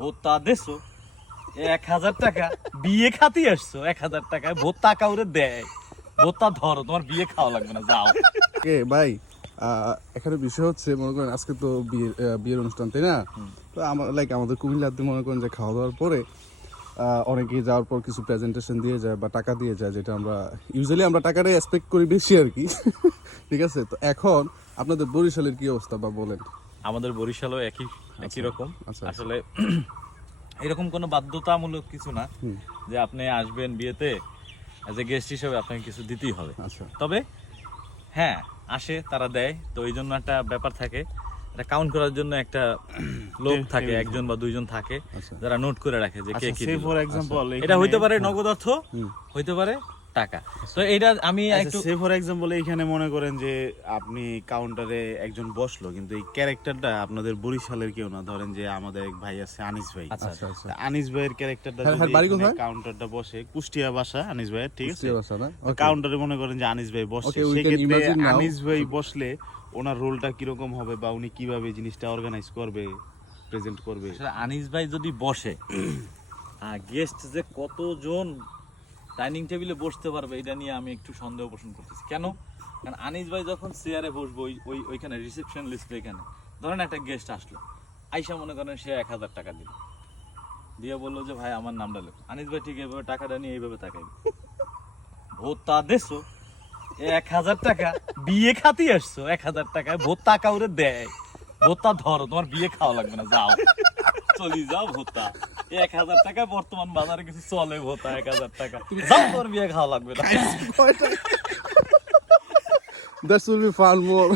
ভোতা দেছো 1000 টাকা বিয়ে খাতি আসছো 1000 টাকায় ভোতা কাউরে দেয় ভোতা ধরো তোমার বিয়ে খাওয়া লাগবে না যাও। ভাই এখানে বিষয় হচ্ছে মনে করেন আজকে তো বিয়ের অনুষ্ঠান তাই না? তো আমাদের কুমিল্লাতে মনে করেন যে খাওয়া দাওয়ার পরে অনেকে যাওয়ার পর কিছু প্রেজেন্টেশন দিয়ে যায় বা টাকা দিয়ে যায়, যেটা আমরা ইউজুয়ালি আমরা টাকাটাই এক্সপেক্ট করি বেশি আর কি। ঠিক আছে, তো এখন আপনাদের বরিশালের কি অবস্থা বা বলেন। আমাদের বরিশালও একই রকম। আচ্ছা। আসলে এরকম কোনো বাধ্যতামূলক কিছু না যে আপনি আসবেন বিয়েতে এজ এ গেস্ট হিসেবে আপনাকে কিছু দিতেই হবে। আচ্ছা, তবে হ্যাঁ আসে তারা দেয়, তো এই জন্য একটা ব্যাপার থাকে, এটা কাউন্ট করার জন্য একটা লোক থাকে, একজন বা দুইজন থাকে যারা নোট করে রাখে যে কে কি দিল। ফর एग्जांपल এটা হইতে পারে নগদ অর্থ, হইতে পারে টাকা। তো এটা আমি একটু সে ফর एग्जांपल এইখানে মনে করেন যে আপনি কাউন্টারে একজন বসলো, কিন্তু এই ক্যারেক্টারটা আপনাদের বরিশালের কেউ না, ধরেন যে আমাদের এক ভাই আছে আনিস ভাই। আচ্ছা। তা আনিস ভাইয়ের ক্যারেক্টারটা হ্যাঁ, যদি বাড়ি এখানে কোথায়? কাউন্টারটা বসে, কুষ্টিয়া বাসা আনিস ভাইয়ের, ঠিক আছে? কুষ্টিয়া বাসা না? তো কাউন্টারে মনে করেন যে আনিস ভাই বসছে, Okay, we can সেক্ষেত্রে imagine now. আনিস ভাই বসলে ওনার রোলটা কিরকম হবে বা উনি কিভাবে জিনিসটা অর্গানাইজ করবে, প্রেজেন্ট করবে? আসলে আনিস ভাই যদি বসে গেস্ট যে কতজন ডাইনিং টেবিলে বসতে পারবে এটা নিয়ে আমি একটু সন্দেহ পোষণ করতেছি। কেন? কারণ আনিস ভাই যখন চেয়ারে বসবো ওইখানে রিসেপশন লিস্টে, এখানে ধরেন একটা গেস্ট আসলো, আইসা মনে করেন সে 1000 টাকা দিল, দিয়ে বললো যে ভাই আমার নামটা লেখো। আনিস ভাই ঠিক এইভাবে টাকাটা নিয়ে এইভাবে তাকাই, ভোতা দেছো 1000 টাকা বিয়ে খাতি আসছো 1000 টাকায় ভোতা কাউরে দেয় ভোতা ধরো তোমার বিয়ে খাওয়া লাগবে না যাও, চলি যাও ভোতা। 1000 টাকায় বর্তমান বাজারে কিছু চলে, ভোতা 1000 টাকা যাও, তোর বিয়ে খাওয়া লাগবে না। That will be far more